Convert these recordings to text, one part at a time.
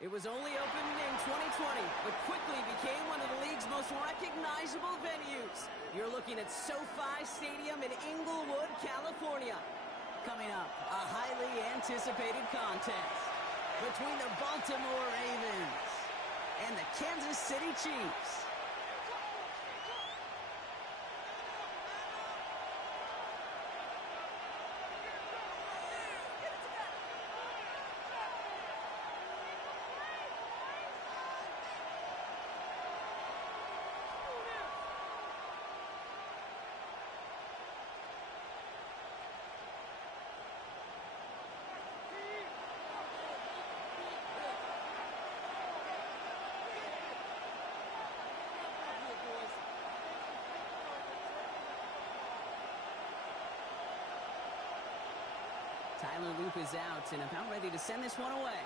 It was only opened in 2020, but quickly became one of the league's most recognizable venues. You're looking at SoFi Stadium in Inglewood, California. Coming up, a highly anticipated contest between the Baltimore Ravens and the Kansas City Chiefs. Tyler Loop is out and about ready to send this one away.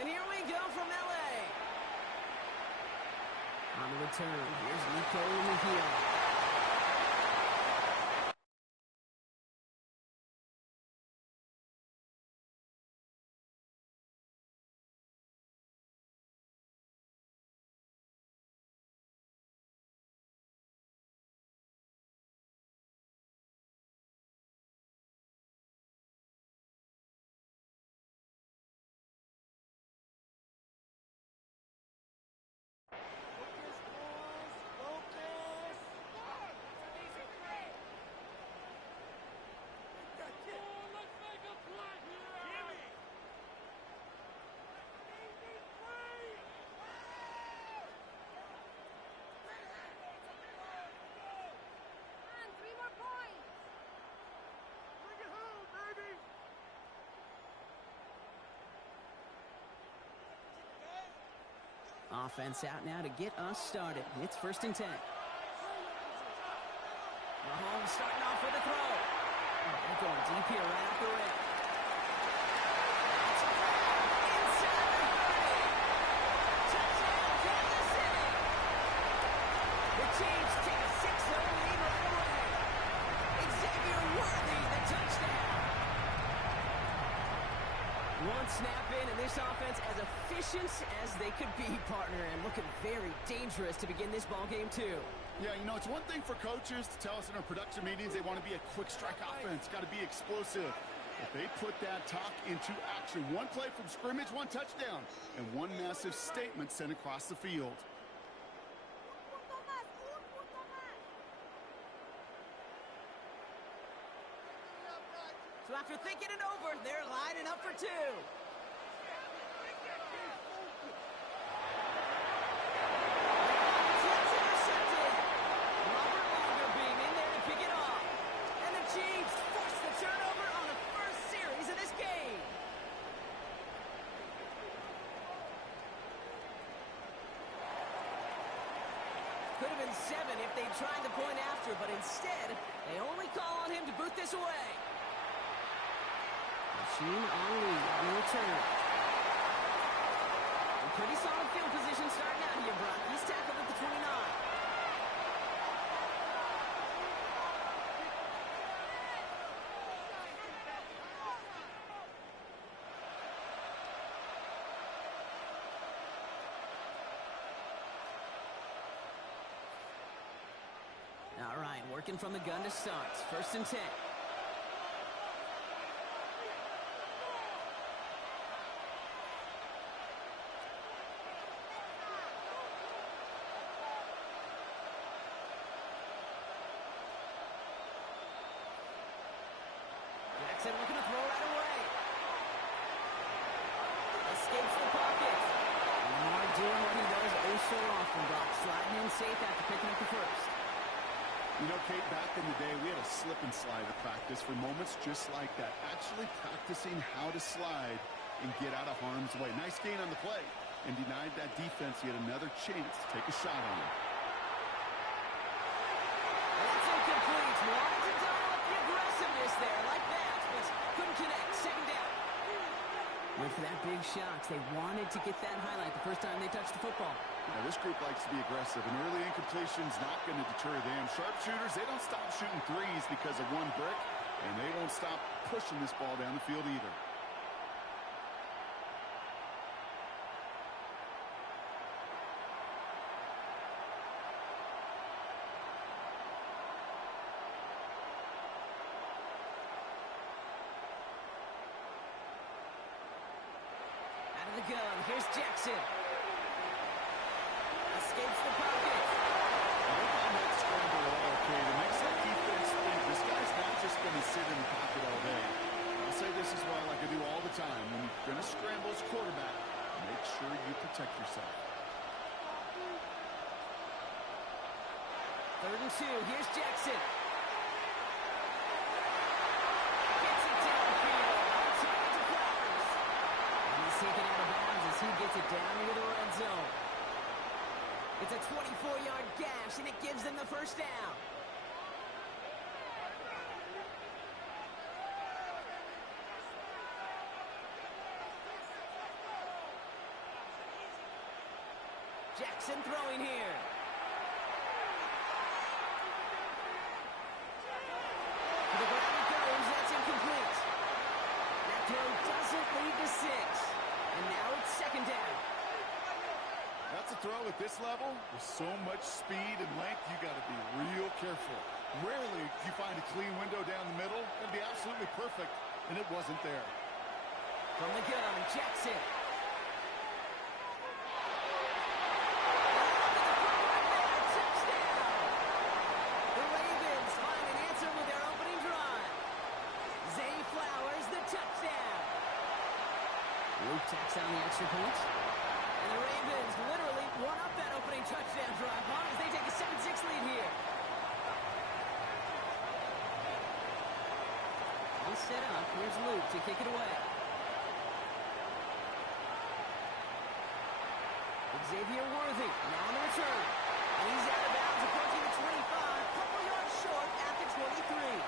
And here we go from L.A. On the return, here's Nico in the heel. Offense out now to get us started. It's 1st and 10. Mahomes starting off with a throw. They're going deep here right off the rim. Inside the 30. Touchdown, Kansas City. The Chiefs take a 6-0 lead right away. Xavier Worthy, the touchdown. One snap in, and this offense as efficient as they could be, partner, and looking very dangerous to begin this ball game too. Yeah, you know, it's one thing for coaches to tell us in our production meetings they want to be a quick strike offense, got to be explosive. But they put that talk into action. One play from scrimmage, one touchdown, and one massive statement sent across the field. So after thinking it over, they're lining up for two. That's intercepted. Robert Wagner being in there to pick it off. And the Chiefs force the turnover on the first series of this game. Could have been 7 if they tried the point after, but instead, they only call on him to boot this away. Machine on the return. A pretty solid field position starting out here, Brock. He's tackled at the 29. All right, working from the gun to start. 1st and 10. Looking to throw right away. Escapes the pocket. Lamar doing what he does oh so often, Brock. Sliding in safe after picking up the first. You know, Kate, back in the day, we had a slip and slide at practice for moments just like that. Actually practicing how to slide and get out of harm's way. Nice gain on the play. And denied that defense yet another chance to take a shot on him. That's incomplete. Wanted to dial up the aggressiveness there like that. Couldn't connect. 2nd down. Went for that big shot. They wanted to get that highlight the first time they touched the football. Now, this group likes to be aggressive, and early incompletion's not going to deter them. Sharpshooters, they don't stop shooting threes because of one brick, and they won't stop pushing this ball down the field either. the gun. Here's Jackson. Escapes the pocket. That scramble at all, okay? It makes that defense think this guy's not just going to sit in the pocket all day. I'll say this as well, like I do all the time. When you're going to scramble as quarterback, make sure you protect yourself. 3rd and 2. Here's Jackson. Gets it downfield. Target to Flowers. And he's taken out of bounds as he gets it down into the red zone. It's a 24-yard gash, and it gives them the first down. Jackson throwing here. To the ground it goes. That's incomplete. That throw doesn't lead to 6. And now it's 2nd down. That's a throw at this level. With so much speed and length, you got to be real careful. Rarely do you find a clean window down the middle. It'd be absolutely perfect, and it wasn't there. From the gun, Jackson. The Ravens find an answer with their opening drive. Zay Flowers, the touchdown. Luke tacks on the extra point. And the Ravens literally won up that opening touchdown drive as they take a 7-6 lead here. All set up. Here's Luke to kick it away. Xavier Worthy now on the return. And he's out of bounds approaching the 25. Couple yards short at the 23.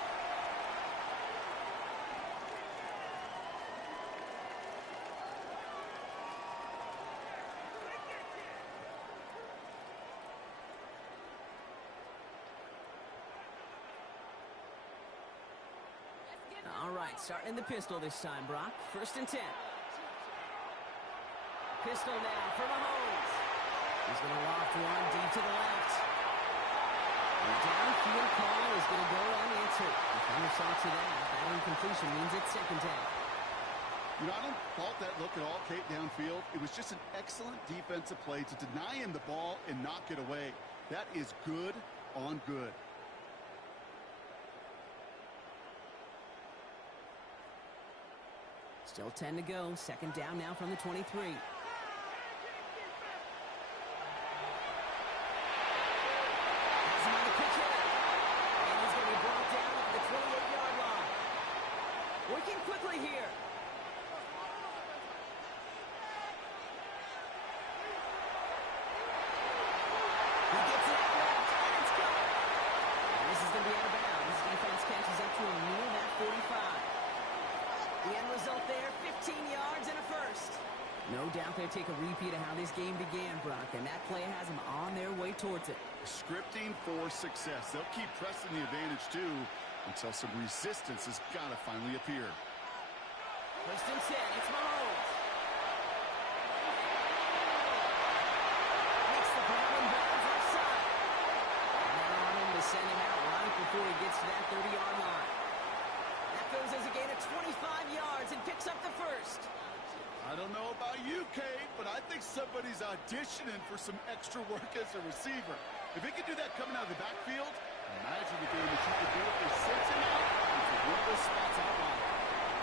All right, starting in the pistol this time, Brock. 1st and 10. Pistol now for Mahomes. He's going to loft one deep to the left. And the downfield call is going to go unanswered. Defender saw to that. That incompletion means it's 2nd down. You know, I don't fault that look at all, Kate, downfield. It was just an excellent defensive play to deny him the ball and knock it away. That is good on good. Still 10 to go. 2nd down now from the 23. Has him on the quick hit. And he's going to be brought down at the 28-yard line. Working quickly here. He gets it out left, and it's gone. And this is going to be out of bounds. Defense catches up to him near that 45. The end result there, 15 yards and a first. No doubt they'll take a repeat of how this game began, Brock, and that play has them on their way towards it. Scripting for success. They'll keep pressing the advantage, too, until some resistance has got to finally appear. 1st and 10, it's Mahomes. Makes the grab and bounds left side. And they're on him to send him out right before he gets to that 30-yard line. That goes as a gain of 25 yards and picks up the first. I don't know about you, Kate, but I think somebody's auditioning for some extra work as a receiver. If he could do that coming out of the backfield, imagine the game that you could do if they sent him out into one of those spots out wide.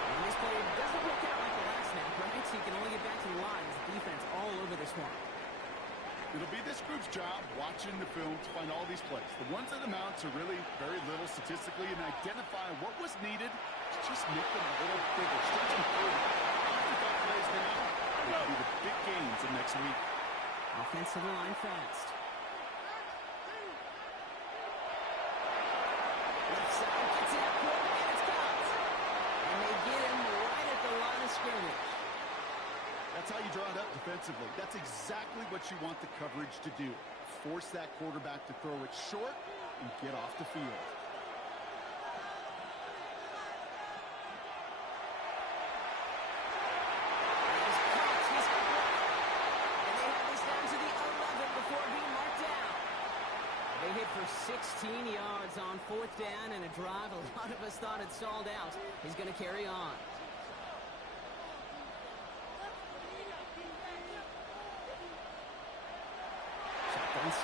And this play doesn't work out like the last snap, right? So you can only get back to the line as the defense all over this one. It'll be this group's job watching the film to find all these plays. The ones that amount to really very little statistically and identify what was needed to just make them a little bigger, stretch them further. Afterthought plays now, they could be the big gains of next week. Offense to the line fast. Left side gets it out quick, and it's caught. And they get him right at the line of scrimmage. That's how you draw it up defensively. That's exactly what you want the coverage to do. Force that quarterback to throw it short and get off the field. He's caught. And they have this down to the 11 before being marked down. They hit for 16 yards on 4th down and a drive a lot of us thought had stalled out. He's going to carry on.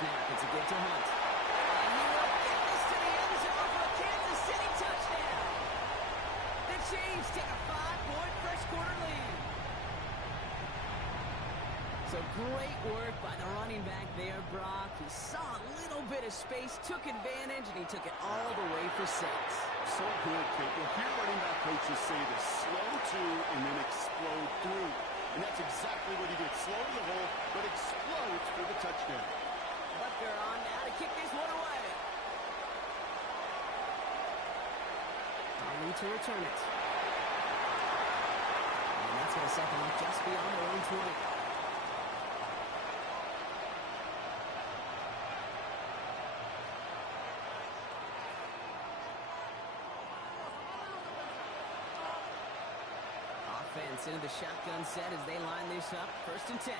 snap. It's a good to Hunt. And he will get this to the end zone for a Kansas City touchdown. The Chiefs take a 5-point first quarter lead. So great work by the running back there, Brock. He saw a little bit of space, took advantage, and he took it all the way for 6. So good, Kate. You'll hear running back coaches say this: slow to and then explode through. And that's exactly what he did. Slow to the hole, but explodes for the touchdown. Butker on now to kick this one away. Ali to return it. And that's going to set them up just beyond their own 20. Offense into the shotgun set as they line this up. 1st and 10.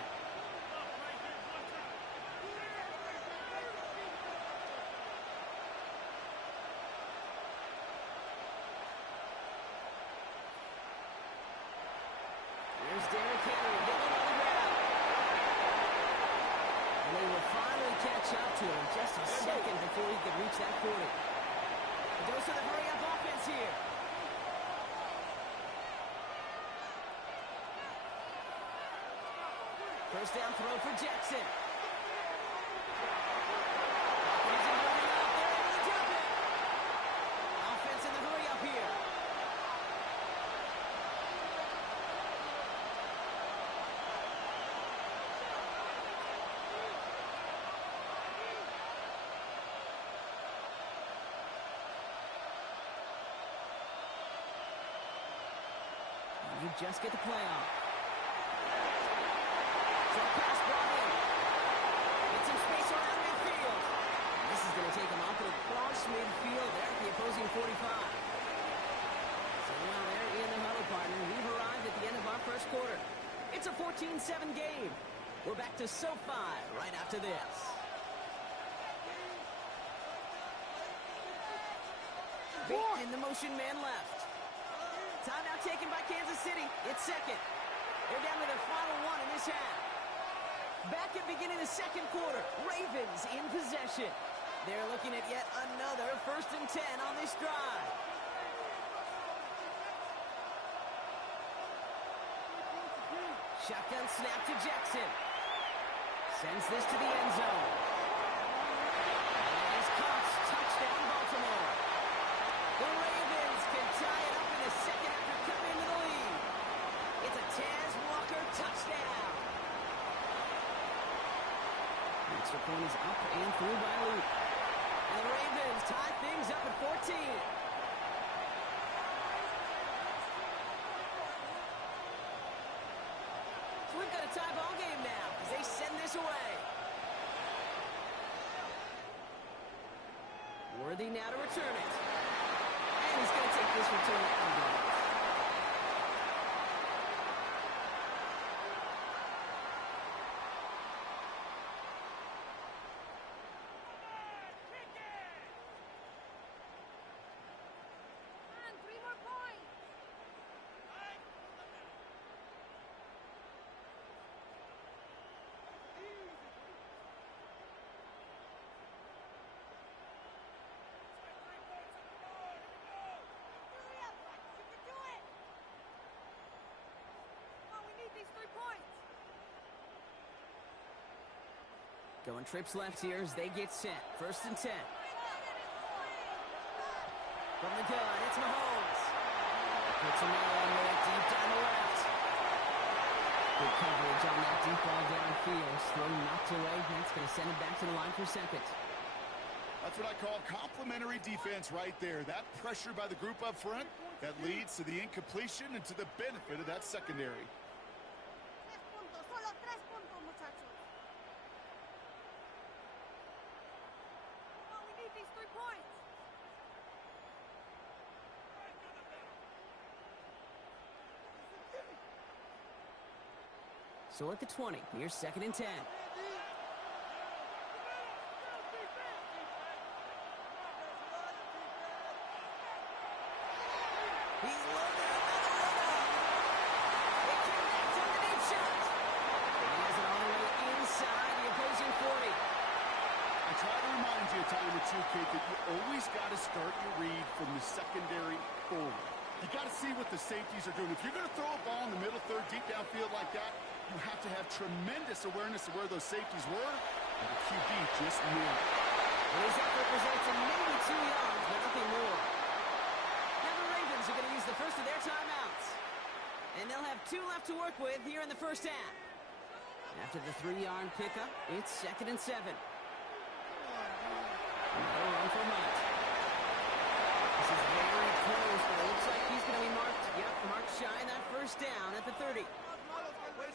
Here's Derrick Henry getting on the ground. And they will finally catch up to him just a second before he could reach that 40. It goes to the hurry-up offense here. First down throw for Jackson. He's moving up. They're able to drop it. Offense in the hurry-up here. And you just get the play off. So pass brought in. Get some space around midfield. This is going to take him up and across midfield there at the opposing 45. So now they're in the huddle, partner. We've arrived at the end of our first quarter. It's a 14-7 game. We're back to SoFi right after this. Beaten in the motion man left. Timeout taken by Kansas City. It's second. They're down to their final one in this half. Back at beginning of the second quarter, Ravens in possession. They're looking at yet another 1st and 10 on this drive. Shotgun snap to Jackson. Sends this to the end zone. And it's caught. Touchdown, Baltimore. The Ravens can tie it up in the second after coming into the lead. It's a Taz Walker touchdown. Extra point is up and through by Luke. And the Ravens tie things up at 14. So we've got a tie ball game now as they send this away. Worthy now to return it. And he's going to take this return again. Going trips left here as they get set. 1st and 10. From the gun, it's Mahomes. Puts a man on there deep down the left. Good coverage on that deep ball downfield. Throw knocked away. That's going to send it back to the line for 2nd. That's what I call complimentary defense right there. That pressure by the group up front, that leads to the incompletion and to the benefit of that secondary. So at the 20, here's 2nd and 10. He's loaded another one up. They connect on the deep shot. And he has it all the way inside the opposing 40. Kate, that you always got to start your read from the secondary forward. You got to see what the safeties are doing. If you're going to throw a ball in the middle third, deep downfield like that, you have to have tremendous awareness of where those safeties were, and the QB just knew it. And his effort results in maybe 2 yards, but nothing more. Now the Ravens are going to use the first of their timeouts. And they'll have 2 left to work with here in the first half. After the 3-yard pickup, it's 2nd and 7. Another run for Hunt. This is very close, but it looks like he's going to be marked shy that first down at the 30.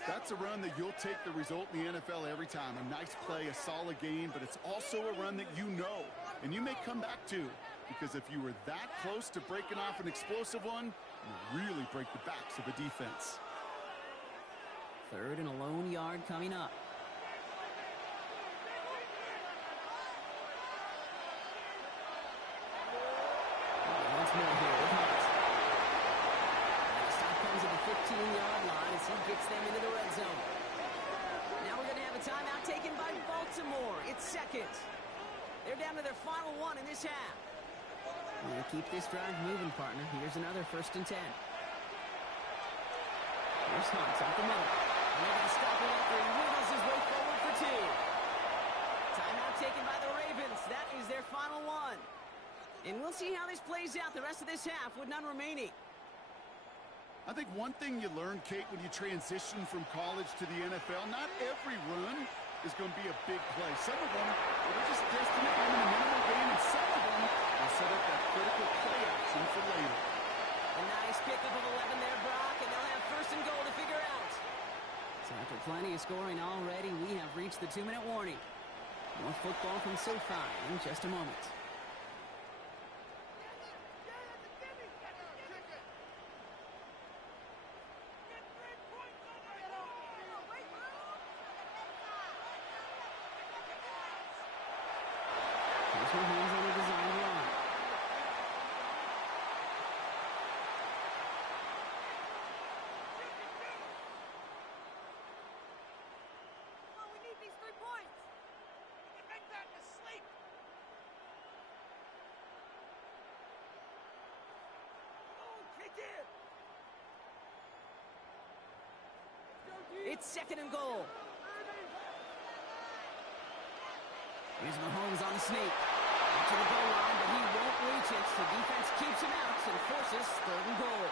That's a run that you'll take the result in the NFL every time. A nice play, a solid game, but it's also a run that you know, and you may come back to, because if you were that close to breaking off an explosive one, you really break the backs of a defense. 3rd and a lone yard coming up. Once more here with Hunt. Stop comes at the 15-yard line as he gets them into the red zone. Now we're going to have a timeout taken by Baltimore. It's 2nd. They're down to their final 1 in this half. We're going to keep this drive moving, partner. Here's another 1st and 10. Here's Hunt up the middle. And they're going to stop him after he wiggles his way forward for 2. Timeout taken by the Ravens. That is their final 1. And we'll see how this plays out the rest of this half with none remaining. I think one thing you learn, Kate, when you transition from college to the NFL, not every run is going to be a big play. Some of them are just destined to come in a minimal game, and some of them will set up that critical play action for later. A nice pickup of 11 there, Brock, and they'll have 1st and goal to figure out. So after plenty of scoring already, we have reached the 2-minute warning. More football from SoFi in just a moment. Here's Mahomes on the design run. We need these 3 points. We can make that in his sleep. Oh, kick in. It's 2nd and goal. Here's Mahomes on the sneak. Up to the goal line, but he won't reach it. The defense keeps him out and forces 3rd and goal.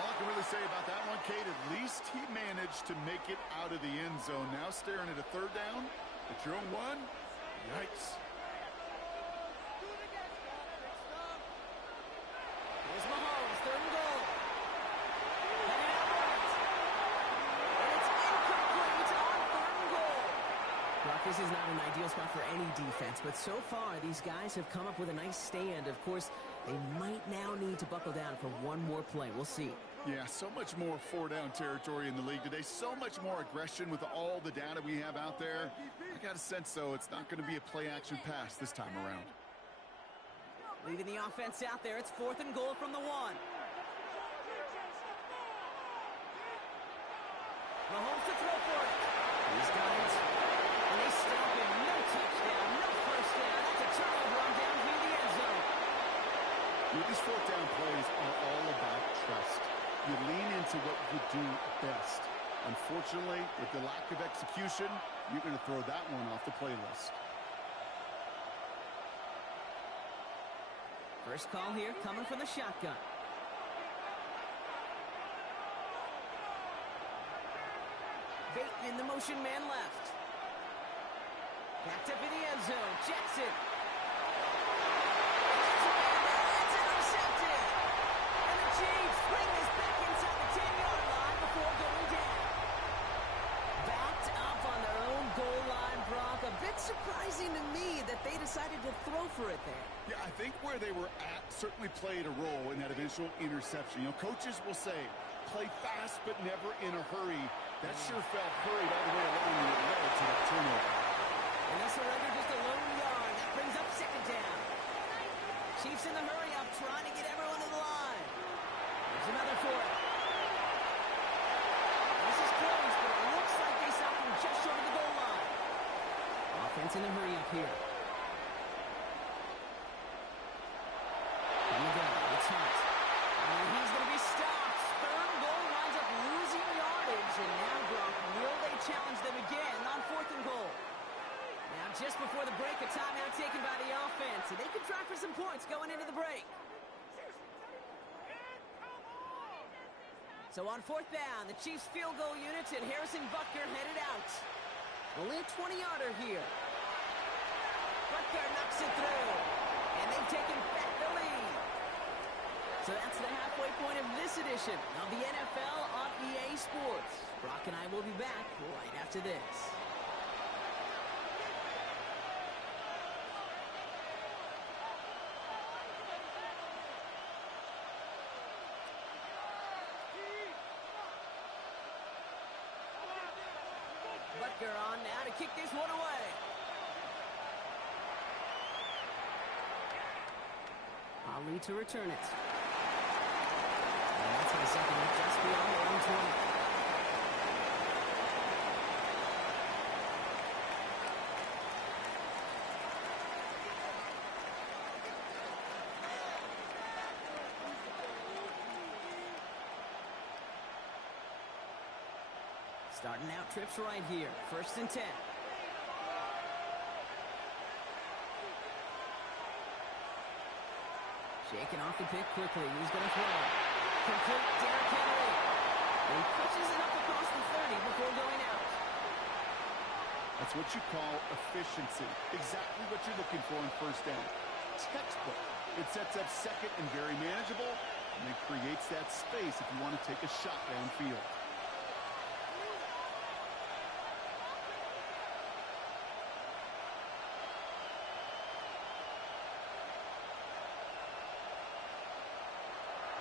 All I can really say about that one, Kate, at least he managed to make it out of the end zone. Now staring at a 3rd down at your own 1. Yikes. Here's Mahomes, 3rd and goal. Headed out right. And it's incomplete on 3rd and goal. Brock, this is not an ideal spot for any defense, but so far these guys have come up with a nice stand. Of course, they might now need to buckle down for one more play. We'll see. Yeah, so much more 4-down territory in the league today. So much more aggression with all the data we have out there. I got a sense, though, it's not going to be a play-action pass this time around. Leaving the offense out there. It's 4th and goal from the 1. Mahomes to throw for it. He's got it. And they stop him. No touchdown, no 1st down. That's a turnover on downfield the end zone. These 4th-down plays are all about trust. You lean into what you do best. Unfortunately, with the lack of execution, you're going to throw that one off the playlist. First call here coming from the shotgun. Bateman, the motion man left. Backed up in the end zone. Jackson. It's intercepted. And the Chiefs bring this back inside the 10-yard line before going down. Backed up on their own goal line, Brock. A bit surprising to me that they decided to throw for it there. Yeah, I think where they were at certainly played a role in that eventual interception. You know, coaches will say, play fast but never in a hurry. That sure felt hurried all the way along and it led to that turnover. And they surrender just a lone yard. That brings up 2nd down. Chiefs in the hurry up, trying to get everyone to the line. There's another for it. This is close, but it looks like they stopped him just short of the goal line. Offense in the hurry up here. hunt. And he's going to be stopped. Third goal winds up losing yardage. And now, Brock, will they challenge them again on 4th and goal? Now, just before the break, a timeout taken by the offense. And they can try for some points going into the break. So on 4th down, the Chiefs field goal units and Harrison Butker headed out. Only a 20-yarder here. Butker knocks it through. And they've taken back the lead. So that's the halfway point of this edition of the NFL on EA Sports. Brock and I will be back right after this. Butker on now to kick this one away. Ali to return it. And that's my second hit just beyond their own 20. Starting out trips right here. 1st and 10. Shaking off the pick quickly. He's going to throw. Complete Derrick Henry. He pushes it up across the 30 before going out. That's what you call efficiency. Exactly what you're looking for in 1st down. Textbook. It sets up 2nd and very manageable, and it creates that space if you want to take a shot downfield.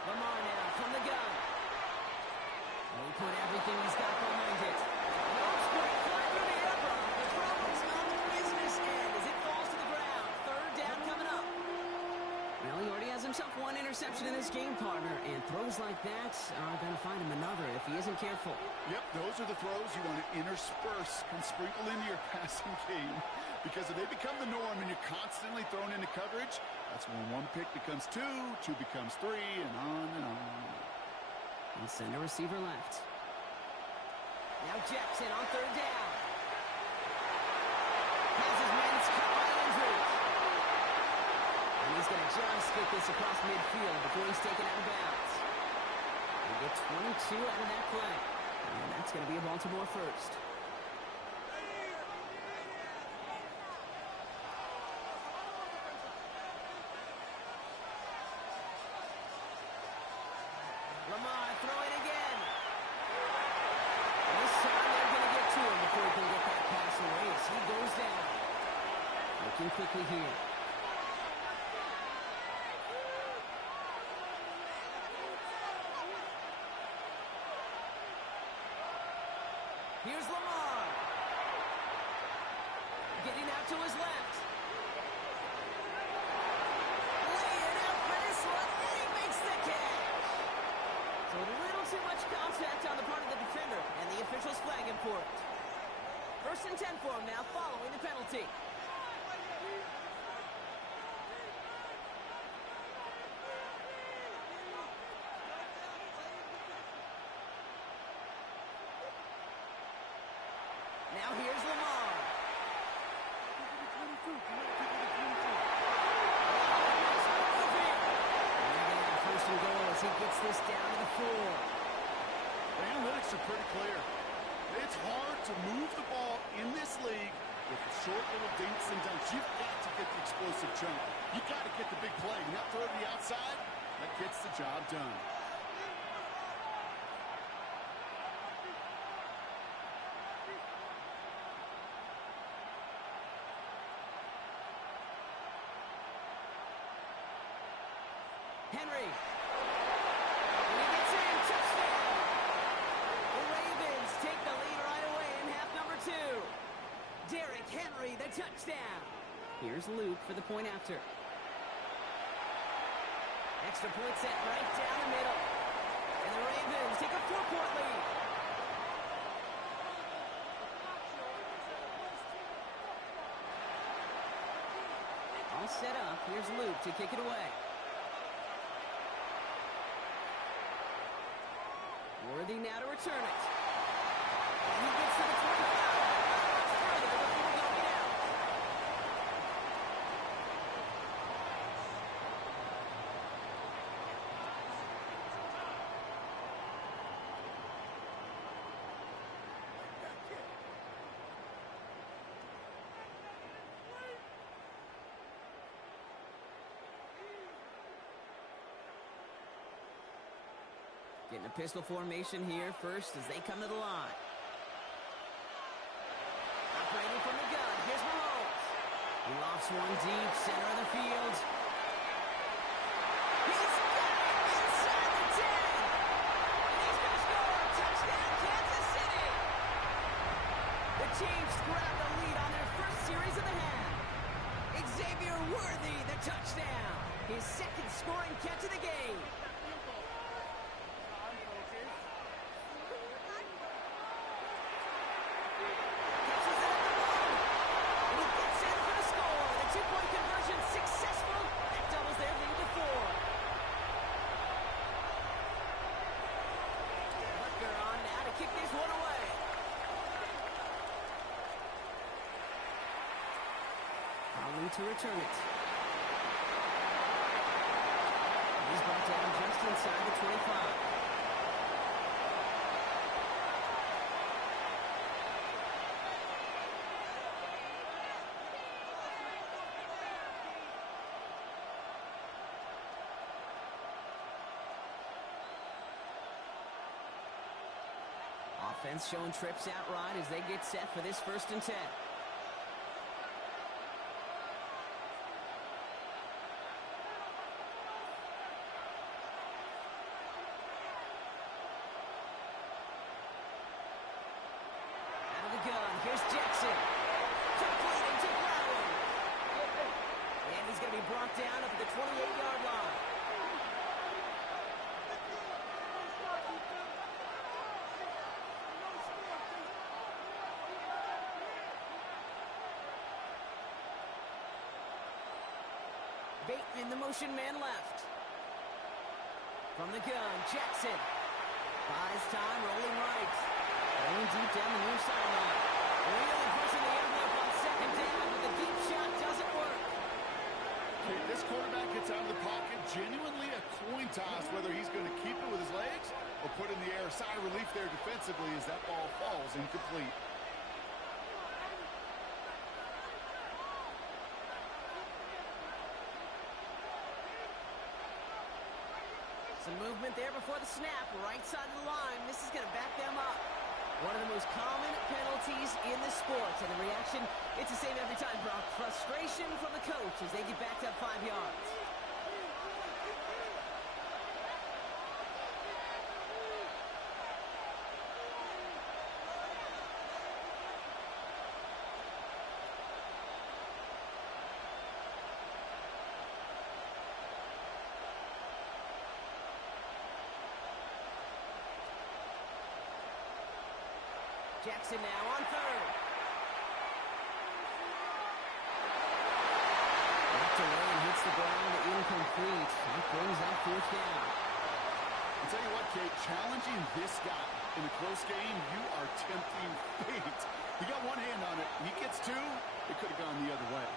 Lamar now from the gun. And he put everything he's got behind it. Yards quick, fly through the air. The throw is on the business end as it falls to the ground. 3rd down coming up. Well, he already has himself one interception in this game, partner, and throws like that are going to find him another if he isn't careful. Yep, those are the throws you want to intersperse and sprinkle into your passing game, because if they become the norm and you're constantly thrown into coverage, that's when 1 pick becomes 2, 2 becomes 3, and on and on. And send a receiver left. Now Jackson on 3rd down. Has his man's cut by Andrews. And he's going to just get this across midfield before he's taken out of bounds. We get 22 out of that play. And that's going to be a Baltimore first. Lamar throwing again. And this time they're going to get to him before he can get that pass away as he goes down. Looking quickly here. Here's Lamar. Getting out to his left. Laying out for this one. And he makes the catch. So a little too much contact on the part of the defender, and the officials flag him for it. 1st and 10 for him now, following the penalty. Now here's Lamar. First and goal as he gets this down to the 4. The analytics are pretty clear. It's hard to move the ball in this league with the short little dinks and dunks. You've got to get the explosive chunk. You've got to get the big play. Not throw to the outside. That gets the job done. Henry. And he gets in. Touchdown. The Ravens take the lead right away in half number 2. Derrick Henry, the touchdown. Here's Luke for the point after. Extra point set right down the middle. And the Ravens take a 4-point lead. All set up. Here's Luke to kick it away. return it. And he gets to the 25. Not much further before going out. Getting a pistol formation here first as they come to the line. Operating from the gun. Here's Mahomes. He lofts one deep, center of the field. He's got it inside the 10. And he's going to score. Touchdown, Kansas City. The Chiefs grab the lead on their first series of the half. Xavier Worthy, the touchdown. His second scoring catch of the game. To return it. He's brought down just inside the 25. Offense showing trips out right as they get set for this 1st and 10. Here's Jackson. Completed to Brown. And he's going to be brought down up at the 28-yard line. Bateman, the motion man left. From the gun, Jackson. Buys time, rolling right. Going deep down the near sideline. Really pushing the envelope on 2nd down, but the deep shot doesn't work. Okay, this quarterback gets out of the pocket. Genuinely a coin toss whether he's going to keep it with his legs or put it in the air. Sigh of relief there defensively as that ball falls incomplete. Some movement there before the snap. Right side of the line. This is going to back them up. One of the most common penalties in the sport. And the reaction, it's the same every time, Brock. Frustration from the coach as they get backed up 5 yards. Jackson now on 3rd. Knocked away and hits the ground incomplete. That brings up 4th down. I'll tell you what, Kate, challenging this guy in a close game, you are tempting fate. He got one hand on it. He gets 2. It could have gone the other way.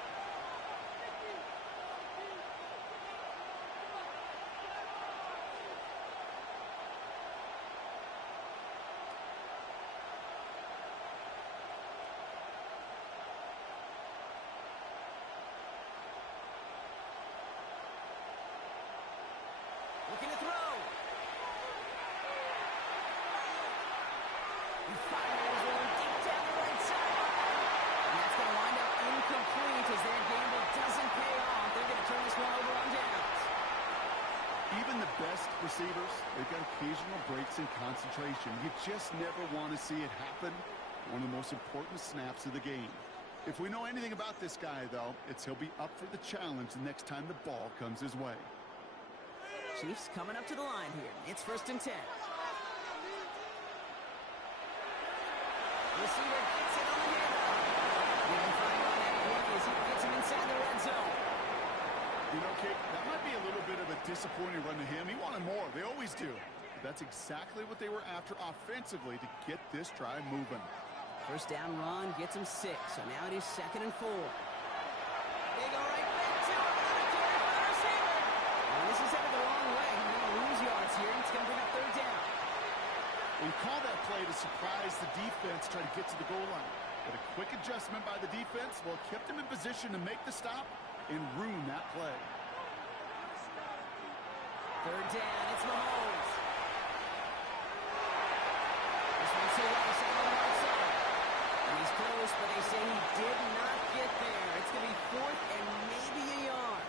Looking to throw. He fires one deep down the right side. And that's going to wind up incomplete as their gamble doesn't pay off. They're going to turn this one over on downs. Even the best receivers, they've got occasional breaks in concentration. You just never want to see it happen. One of the most important snaps of the game. If we know anything about this guy, though, it's he'll be up for the challenge the next time the ball comes his way. Chiefs coming up to the line here. It's 1st and 10. Receiver gets it on the handoff. Giving fire on that play as he gets him inside the red zone. You know, Kate, that might be a little bit of a disappointing run to him. He wanted more. They always do. That's exactly what they were after offensively to get this drive moving. First down run gets him 6, so now it is 2nd and 4. They go right back to him. Another carry for the receiver. And this is headed the wrong way. He's going to lose yards here. It's going to bring up 3rd down. We call that play to surprise the defense, try to get to the goal line. But a quick adjustment by the defense, well, kept him in position to make the stop and ruin that play. 3rd down, it's Mahomes. This one's to Rice on the right side. And he's close, but they say he did not get there. It's going to be 4th and maybe a yard.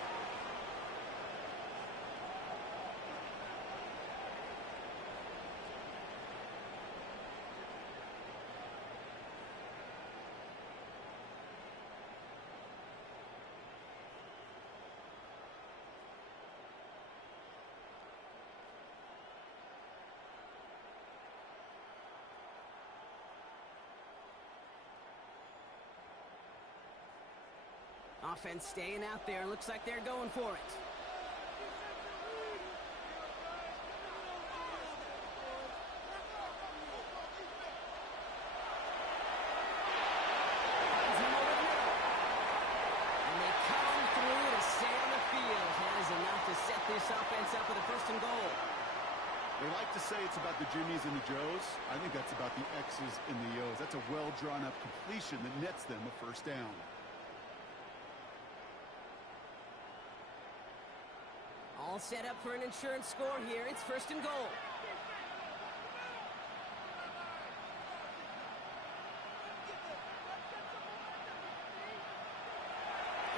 Offense staying out there. Looks like they're going for it. And they come through to stay on the field. That is enough to set this offense up with a 1st and goal. They like to say it's about the Jimmies and the Joes. I think that's about the X's and the O's. That's a well-drawn-up completion that nets them a 1st down. All set up for an insurance score here. It's 1st and goal.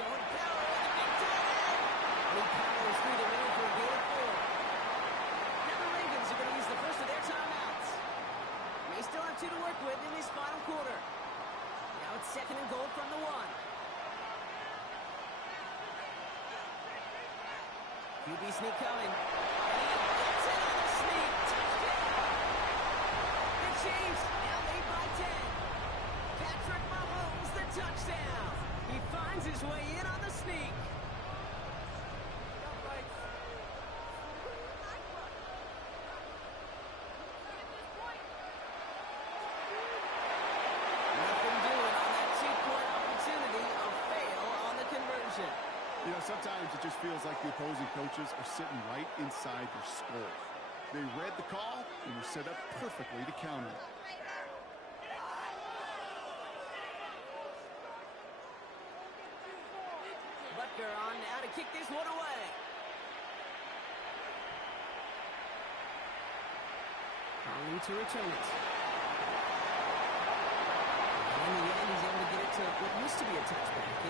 Going power with the big tight end. And he powers through the middle for a gain of 4. Now the Ravens are going to use the first of their timeouts. They still have 2 to work with in this final quarter. Now it's 2nd and goal from the 1. QB sneak coming. And he gets it on the sneak. Touchdown! The Chiefs now lead by 10. Patrick Mahomes, the touchdown. He finds his way in on the sneak. Nothing doing on that 2-point opportunity. A fail on the conversion. You know, sometimes it just feels like the opposing coaches are sitting right inside their skull. They read the call and were set up perfectly to counter it. Butker on now to kick this one away. Calling to return it. And in the end, he's able to get it to what used to be a touchback.